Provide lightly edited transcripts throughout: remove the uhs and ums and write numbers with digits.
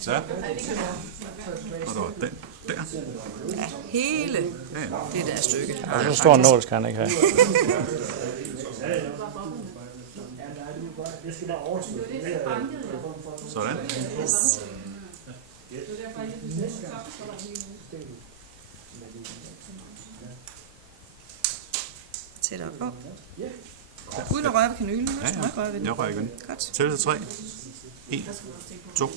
Så. Og der var den der. Ja, hele det der stykke. Og så stor en nål skal han ikke have. Sådan. Yes. Tættere på. Uden at røre ved kanylen. Ja, ja. Jeg rører igen. Godt. Tæl til 3. 1, 2.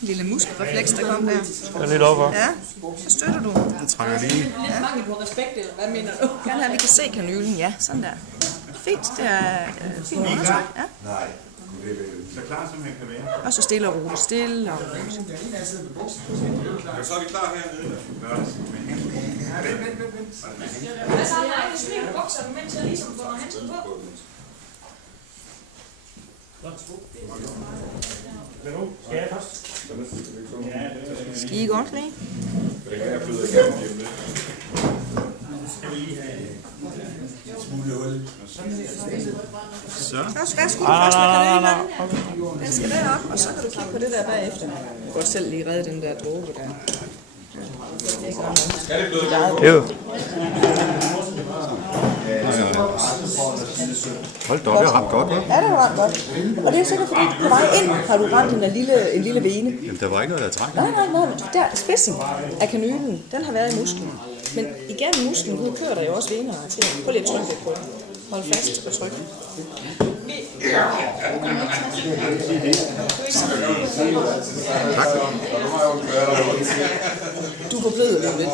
Lille muskelrefleks, der kom der. Det er lidt over. Ja, så støtter du. Jeg trækker lige. Ja. Mangel på respekt, eller hvad mener du? Gerne have, vi kan se kanylen. Ja, sådan der. Fint, det er fint undertøj. Ja. Nej. Så klar som han kan være. Og så stille og roligt. Stille og roligt. Så er vi klar hernede. Hvad så har jeg ikke smidt bukser, mens jeg ligesom får handsken på? Skal I godt lige? Så. Først værsgo først med kanylen. Den skal derop, og så kan du kigge på det der bagefter. Du kan også selv lige redde den der dråbe der. Jo. Hold da op, jeg har ramt godt, hva'? Ja, det har du godt. Og det er sikkert fordi, på vej ind har du ramt en lille vene. Jamen, der var ikke noget, der træk. Nej. Der spidsen af kanylen, den har været i musklen. Men igennem musklen kører der jo også vener til. Prøv lige at trykke lidt på den. Hold fast og tryk. Tak. Du forbløder lidt.